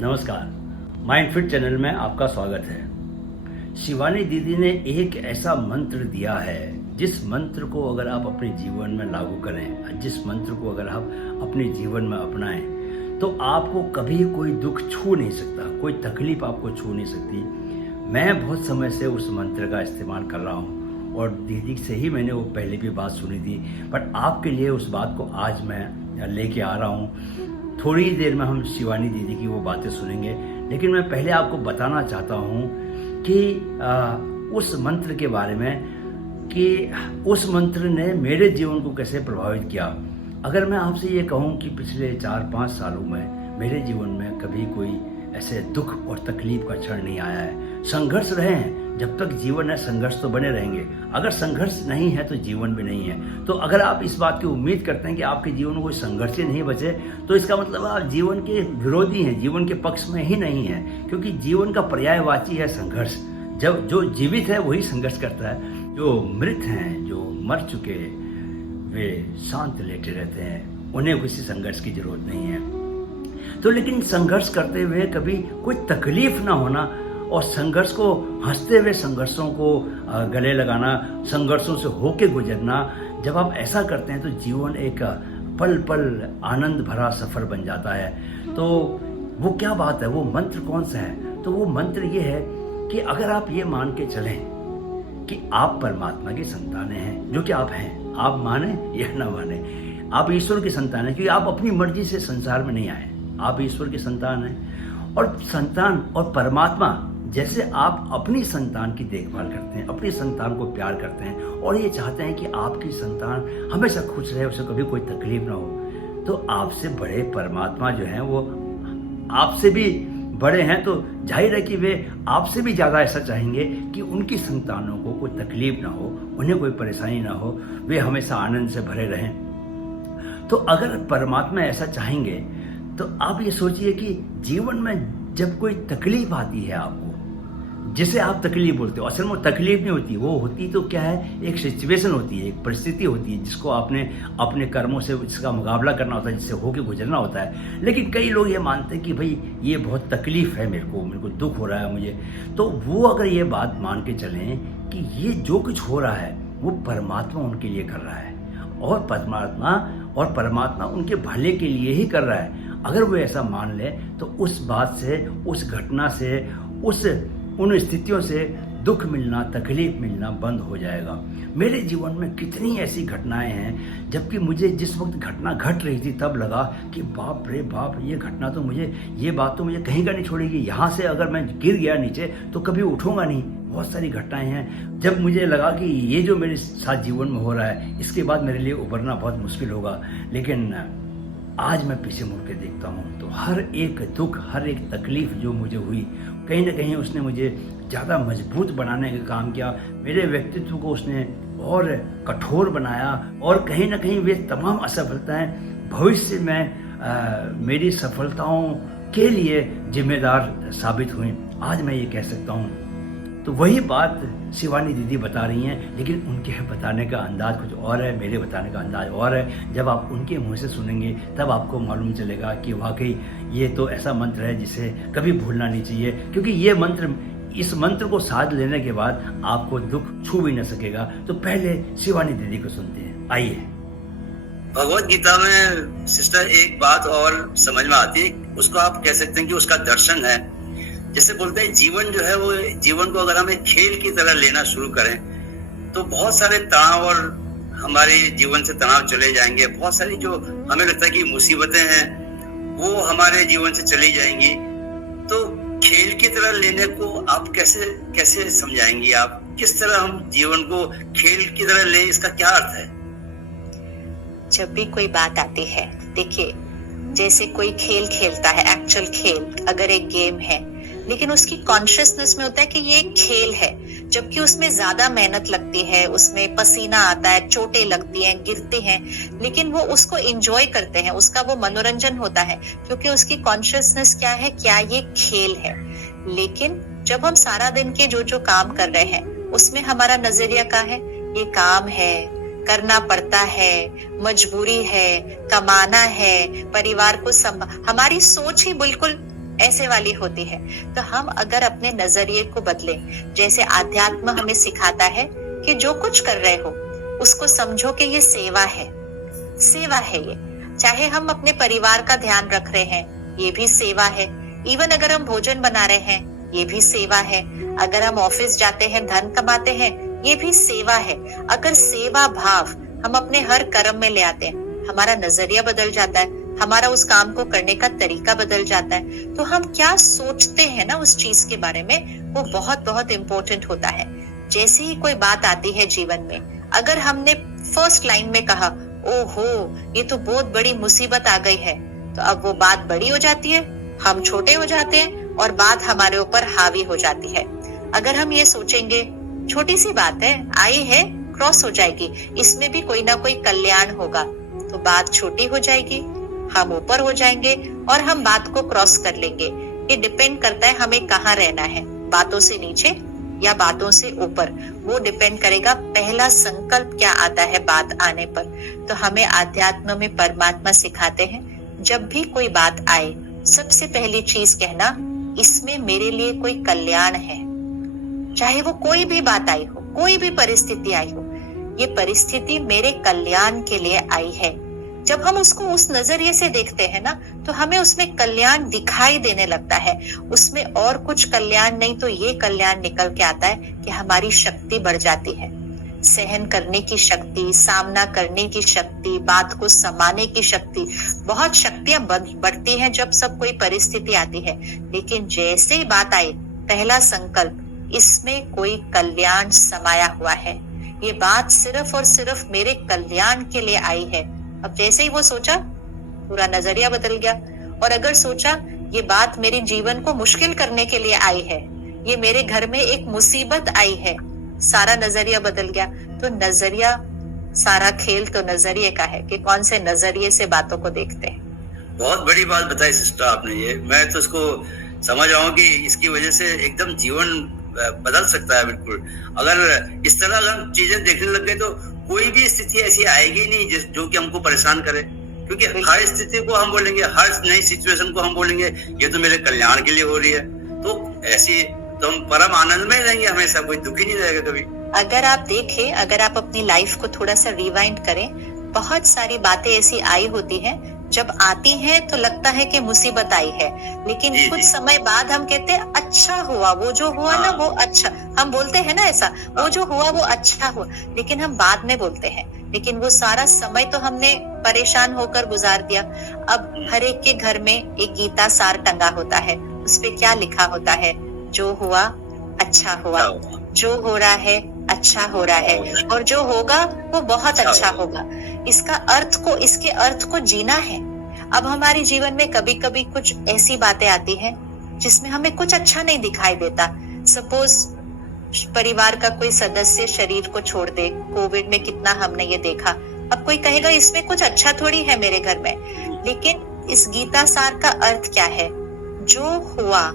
नमस्कार, mind fit channel में आपका स्वागत है। शिवानी दीदी ने एक ऐसा मंत्र दिया है, जिस मंत्र को अगर आप अपने जीवन में लागू करें, जिस मंत्र को अगर आप अपने जीवन में अपनाएं, तो आपको कभी कोई दुख छू नहीं सकता, कोई तकलीफ आपको छू नहीं सकती। मैं बहुत समय से उस मंत्र का इस्तेमाल कर रहा हूँ और दीदी से ही मैंने वो पहले भी बात सुनी थी, बट आपके लिए उस बात को आज मैं लेके आ रहा हूँ। थोड़ी ही देर में हम शिवानी दीदी की वो बातें सुनेंगे, लेकिन मैं पहले आपको बताना चाहता हूँ कि उस मंत्र के बारे में कि उस मंत्र ने मेरे जीवन को कैसे प्रभावित किया। अगर मैं आपसे ये कहूँ कि पिछले 4-5 सालों में मेरे जीवन में कभी कोई ऐसे दुख और तकलीफ का क्षण नहीं आया है। संघर्ष रहे हैं, जब तक जीवन है संघर्ष तो बने रहेंगे। अगर संघर्ष नहीं है तो जीवन भी नहीं है। तो अगर आप इस बात की उम्मीद करते हैं कि आपके जीवन में कोई संघर्ष ही नहीं बचे, तो इसका मतलब आप जीवन के विरोधी हैं, जीवन के पक्ष में ही नहीं है, क्योंकि जीवन का पर्यायवाची है संघर्ष। जब जो जीवित है वही संघर्ष करता है, जो मृत हैं, जो मर चुके, वे शांत लेटे रहते हैं, उन्हें किसी संघर्ष की जरूरत नहीं है। तो लेकिन संघर्ष करते हुए कभी कोई तकलीफ ना होना और संघर्ष को हंसते हुए संघर्षों को गले लगाना, संघर्षों से होके गुजरना, जब आप ऐसा करते हैं तो जीवन एक पल पल आनंद भरा सफर बन जाता है। तो वो क्या बात है, वो मंत्र कौन सा है? तो वो मंत्र ये है कि अगर आप ये मान के चलें कि आप परमात्मा की संतानें हैं, जो कि आप हैं, आप माने या ना माने, आप ईश्वर की संतान हैं, क्योंकि आप अपनी मर्जी से संसार में नहीं आए, आप ईश्वर की संतान हैं। और संतान और परमात्मा जैसे आप अपनी संतान की देखभाल करते हैं, अपनी संतान को प्यार करते हैं और ये चाहते हैं कि आपकी संतान हमेशा खुश रहे, उसे कभी कोई तकलीफ ना हो, तो आपसे बड़े परमात्मा जो हैं वो आपसे भी बड़े हैं, तो जाहिर है कि वे आपसे भी ज़्यादा ऐसा चाहेंगे कि उनकी संतानों को कोई तकलीफ ना हो, उन्हें कोई परेशानी ना हो, वे हमेशा आनंद से भरे रहें। तो अगर परमात्मा ऐसा चाहेंगे तो आप ये सोचिए कि जीवन में जब कोई तकलीफ आती है आपको, जिसे आप तकलीफ बोलते हो, असल में तकलीफ नहीं होती, वो होती तो क्या है, एक सिचुएशन होती है, एक परिस्थिति होती है, जिसको आपने अपने कर्मों से इसका मुकाबला करना होता है, जिससे होके गुजरना होता है। लेकिन कई लोग ये मानते हैं कि भाई ये बहुत तकलीफ है, मेरे को दुख हो रहा है मुझे, तो वो अगर ये बात मान के चलें कि ये जो कुछ हो रहा है वो परमात्मा उनके लिए कर रहा है और परमात्मा उनके भले के लिए ही कर रहा है। अगर वो ऐसा मान ले तो उस बात से, उस घटना से, उन स्थितियों से दुख मिलना, तकलीफ मिलना बंद हो जाएगा। मेरे जीवन में कितनी ऐसी घटनाएं हैं, जबकि मुझे जिस वक्त घटना घट रही थी तब लगा कि बाप रे बाप, ये घटना तो ये बात तो मुझे कहीं का नहीं छोड़ेगी, यहाँ से अगर मैं गिर गया नीचे तो कभी उठूंगा नहीं। बहुत सारी घटनाएं हैं जब मुझे लगा कि ये जो मेरे साथ जीवन में हो रहा है, इसके बाद मेरे लिए उभरना बहुत मुश्किल होगा। लेकिन आज मैं पीछे मुड़ के देखता हूँ तो हर एक दुख, हर एक तकलीफ जो मुझे हुई, कहीं ना कहीं उसने मुझे ज़्यादा मजबूत बनाने का काम किया, मेरे व्यक्तित्व को उसने और कठोर बनाया, और कहीं ना कहीं वे तमाम असफलताएं भविष्य में मेरी सफलताओं के लिए जिम्मेदार साबित हुई। आज मैं ये कह सकता हूँ। तो वही बात शिवानी दीदी बता रही हैं, लेकिन उनके बताने का अंदाज कुछ और है, मेरे बताने का अंदाज और है। जब आप उनके मुंह से सुनेंगे तब आपको मालूम चलेगा कि वाकई ये तो ऐसा मंत्र है जिसे कभी भूलना नहीं चाहिए, क्योंकि इस मंत्र को साध लेने के बाद आपको दुख छू भी न सकेगा। तो पहले शिवानी दीदी को सुनते हैं, आइए। भगवत गीता में सिस्टर एक बात और समझ में आती है, उसको आप कह सकते हैं कि उसका दर्शन है। जैसे बोलते हैं जीवन जो है वो, जीवन को अगर हम एक खेल की तरह लेना शुरू करें तो बहुत सारे तनाव और हमारे जीवन से तनाव चले जाएंगे। बहुत सारी जो हमें लगता है कि मुसीबतें हैं वो हमारे जीवन से चली जाएंगी। तो खेल की तरह लेने को आप कैसे समझाएंगी? आप किस तरह हम जीवन को खेल की तरह लें, इसका क्या अर्थ है? जब भी कोई बात आती है, देखिए जैसे कोई खेल खेलता है, एक्चुअल खेल, अगर एक गेम है, लेकिन उसकी कॉन्शियसनेस में होता है कि ये एक खेल है, जबकि उसमें ज्यादा मेहनत लगती है, उसमें पसीना आता है, चोटें लगती हैं, गिरते हैं, लेकिन वो उसको एंजॉय करते हैं, उसका वो मनोरंजन होता है, क्योंकि उसकी कॉन्शियसनेस क्या है, क्या ये खेल है। लेकिन जब हम सारा दिन के जो काम कर रहे हैं उसमें हमारा नजरिया क्या है, ये काम है, करना पड़ता है, मजबूरी है, कमाना है, परिवार को हमारी सोच ही बिल्कुल ऐसे वाली होती है। तो हम अगर अपने नजरिए को बदलें, जैसे आध्यात्म हमें सिखाता है कि जो कुछ कर रहे हो उसको समझो कि ये सेवा है, सेवा है ये। चाहे हम अपने परिवार का ध्यान रख रहे हैं, ये भी सेवा है। इवन अगर हम भोजन बना रहे हैं, ये भी सेवा है। अगर हम ऑफिस जाते हैं, धन कमाते हैं, ये भी सेवा है। अगर सेवा भाव हम अपने हर कर्म में ले आते हैं, हमारा नजरिया बदल जाता है, हमारा उस काम को करने का तरीका बदल जाता है। तो हम क्या सोचते हैं ना उस चीज के बारे में, वो बहुत बहुत इम्पोर्टेंट होता है। जैसे ही कोई बात आती है जीवन में, अगर हमने फर्स्ट लाइन में कहा ओहो ये तो बहुत बड़ी मुसीबत आ गई है, तो अब वो बात बड़ी हो जाती है, हम छोटे हो जाते हैं और बात हमारे ऊपर हावी हो जाती है। अगर हम ये सोचेंगे छोटी सी बात है, आई है, क्रॉस हो जाएगी, इसमें भी कोई ना कोई कल्याण होगा, तो बात छोटी हो जाएगी, हम ऊपर हो जाएंगे और हम बात को क्रॉस कर लेंगे। ये डिपेंड करता है हमें कहाँ रहना है, बातों से नीचे या बातों से ऊपर, वो डिपेंड करेगा पहला संकल्प क्या आता है बात आने पर। तो हमें आध्यात्म में परमात्मा सिखाते हैं, जब भी कोई बात आए सबसे पहली चीज कहना, इसमें मेरे लिए कोई कल्याण है। चाहे वो कोई भी बात आई हो, कोई भी परिस्थिति आई हो, ये परिस्थिति मेरे कल्याण के लिए आई है। जब हम उसको उस नजरिए से देखते हैं ना, तो हमें उसमें कल्याण दिखाई देने लगता है। उसमें और कुछ कल्याण नहीं तो ये कल्याण निकल के आता है कि हमारी शक्ति बढ़ जाती है, सहन करने की शक्ति, सामना करने की शक्ति, बात को समाने की शक्ति। बहुत शक्तियां बढ़ती हैं जब सब कोई परिस्थिति आती है। लेकिन जैसे ही बात आई, पहला संकल्प, इसमें कोई कल्याण समाया हुआ है, ये बात सिर्फ और सिर्फ मेरे कल्याण के लिए आई है। अब जैसे ही वो सोचा, पूरा नजरिया बदल गया। और अगर सोचा ये बात मेरे जीवन को मुश्किल करने के लिए आई है, ये मेरे घर में एक मुसीबत आई है, सारा नजरिया बदल गया। तो नजरिया, सारा खेल तो नजरिए का है कि कौन से नजरिए से बातों को देखते हैं। बहुत बड़ी बात बताई सिस्टर आपने। ये मैं तो इसको समझ रहा हूँ कि इसकी वजह से एकदम जीवन बदल सकता है बिल्कुल। अगर इस तरह अगर हम चीजें देखने लग गए तो कोई भी स्थिति ऐसी आएगी नहीं जो कि हमको परेशान करे, क्योंकि हर स्थिति को हम बोलेंगे, हर नई सिचुएशन को हम बोलेंगे ये तो मेरे कल्याण के लिए हो रही है, तो ऐसी तो हम परम आनंद में रहेंगे हमेशा, कोई दुखी नहीं रहेगा कभी। अगर आप देखें, अगर आप अपनी लाइफ को थोड़ा सा रिवाइंड करें, बहुत सारी बातें ऐसी आई होती हैं, जब आती हैं तो लगता है कि मुसीबत आई है, लेकिन कुछ समय बाद हम कहते हैं अच्छा हुआ, वो जो हुआ ना वो अच्छा, हम बोलते हैं ना ऐसा, वो जो हुआ वो अच्छा हुआ, लेकिन हम बाद में बोलते हैं। लेकिन वो सारा समय तो हमने परेशान होकर गुजार दिया। अब हर एक के घर में एक गीता सार टंगा होता है, उसपे क्या लिखा होता है, जो हुआ अच्छा हुआ, जो हो रहा है अच्छा हो रहा है, और जो होगा वो बहुत अच्छा होगा। इसका अर्थ को, इसके अर्थ को जीना है। अब हमारे जीवन में कभी कभी कुछ ऐसी बातें आती हैं जिसमें हमें कुछ अच्छा नहीं दिखाई देता। सपोज परिवार का कोई सदस्य शरीर को छोड़ दे, कोविड में कितना हमने ये देखा। अब कोई कहेगा इसमें कुछ अच्छा थोड़ी है मेरे घर में, लेकिन इस गीता सार का अर्थ क्या है, जो हुआ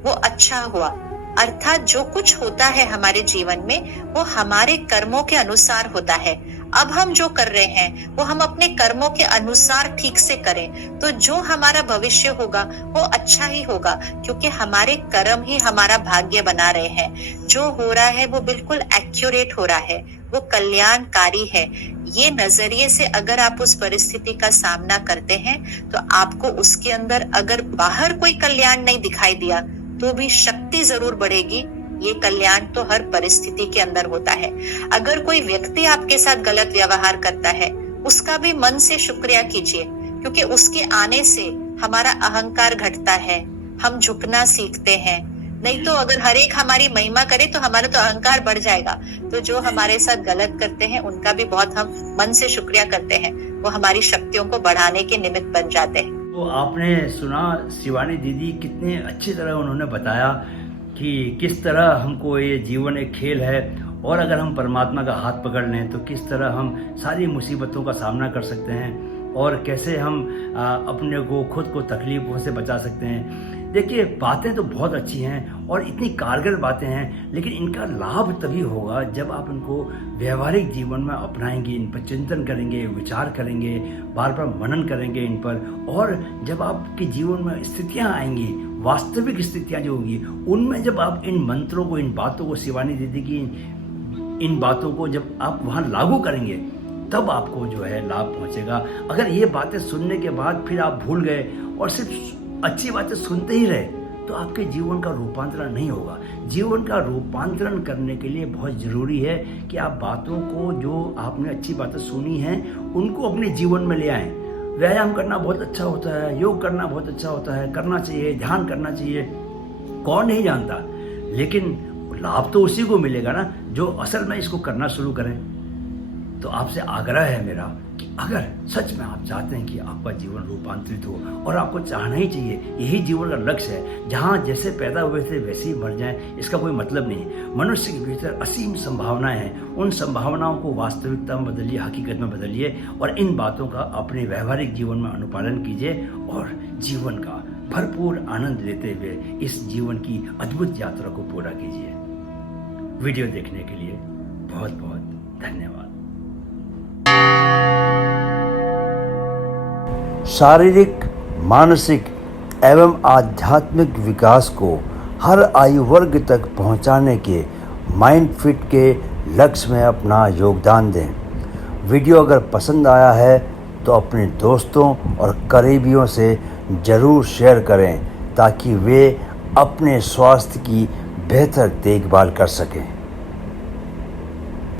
वो अच्छा हुआ। अर्थात जो कुछ होता है हमारे जीवन में वो हमारे कर्मों के अनुसार होता है। अब हम जो कर रहे हैं वो हम अपने कर्मों के अनुसार ठीक से करें, तो जो हमारा भविष्य होगा वो अच्छा ही होगा, क्योंकि हमारे कर्म ही हमारा भाग्य बना रहे हैं। जो हो रहा है वो बिल्कुल एक्यूरेट हो रहा है, वो कल्याणकारी है। ये नजरिए से अगर आप उस परिस्थिति का सामना करते हैं तो आपको उसके अंदर अगर बाहर कोई कल्याण नहीं दिखाई दिया तो भी शक्ति जरूर बढ़ेगी। ये कल्याण तो हर परिस्थिति के अंदर होता है। अगर कोई व्यक्ति आपके साथ गलत व्यवहार करता है, उसका भी मन से शुक्रिया कीजिए, क्योंकि उसके आने से हमारा अहंकार घटता है, हम झुकना सीखते हैं। नहीं तो अगर हर एक हमारी महिमा करे तो हमारा तो अहंकार बढ़ जाएगा। तो जो हमारे साथ गलत करते हैं उनका भी बहुत हम मन से शुक्रिया करते हैं, वो हमारी शक्तियों को बढ़ाने के निमित्त बन जाते हैं। तो आपने सुना शिवानी दीदी कितने अच्छी तरह उन्होंने बताया कि किस तरह हमको ये जीवन एक खेल है, और अगर हम परमात्मा का हाथ पकड़ लें तो किस तरह हम सारी मुसीबतों का सामना कर सकते हैं और कैसे हम अपने को खुद को तकलीफों से बचा सकते हैं। देखिए, बातें तो बहुत अच्छी हैं और इतनी कारगर बातें हैं, लेकिन इनका लाभ तभी होगा जब आप इनको व्यवहारिक जीवन में अपनाएंगे, इन पर चिंतन करेंगे, विचार करेंगे, बार बार मनन करेंगे इन पर, और जब आपके जीवन में स्थितियां आएंगी वास्तविक स्थितियाँ जो होगी उनमें जब आप इन मंत्रों को, इन बातों को, शिवानी दीदी की इन बातों को जब आप वहाँ लागू करेंगे तब आपको जो है लाभ पहुँचेगा। अगर ये बातें सुनने के बाद फिर आप भूल गए और सिर्फ अच्छी बातें सुनते ही रहे तो आपके जीवन का रूपांतरण नहीं होगा। जीवन का रूपांतरण करने के लिए बहुत ज़रूरी है कि आप बातों को, जो आपने अच्छी बातें सुनी हैं, उनको अपने जीवन में ले आएँ। व्यायाम करना बहुत अच्छा होता है, योग करना बहुत अच्छा होता है, करना चाहिए, ध्यान करना चाहिए, कौन नहीं जानता, लेकिन लाभ तो उसी को मिलेगा ना जो असल में इसको करना शुरू करें। तो आपसे आग्रह है मेरा कि अगर सच में आप चाहते हैं कि आपका जीवन रूपांतरित हो, और आपको चाहना ही चाहिए, यही जीवन का लक्ष्य है, जहाँ जैसे पैदा हुए थे वैसे ही मर जाएं, इसका कोई मतलब नहीं। मनुष्य के भीतर असीम संभावनाएं हैं, उन संभावनाओं को वास्तविकता में बदलिए, हकीकत में बदलिए, और इन बातों का अपने व्यवहारिक जीवन में अनुपालन कीजिए और जीवन का भरपूर आनंद लेते हुए इस जीवन की अद्भुत यात्रा को पूरा कीजिए। वीडियो देखने के लिए बहुत बहुत धन्यवाद। शारीरिक, मानसिक एवं आध्यात्मिक विकास को हर आयु वर्ग तक पहुंचाने के माइंड फिट के लक्ष्य में अपना योगदान दें। वीडियो अगर पसंद आया है तो अपने दोस्तों और करीबियों से ज़रूर शेयर करें ताकि वे अपने स्वास्थ्य की बेहतर देखभाल कर सकें।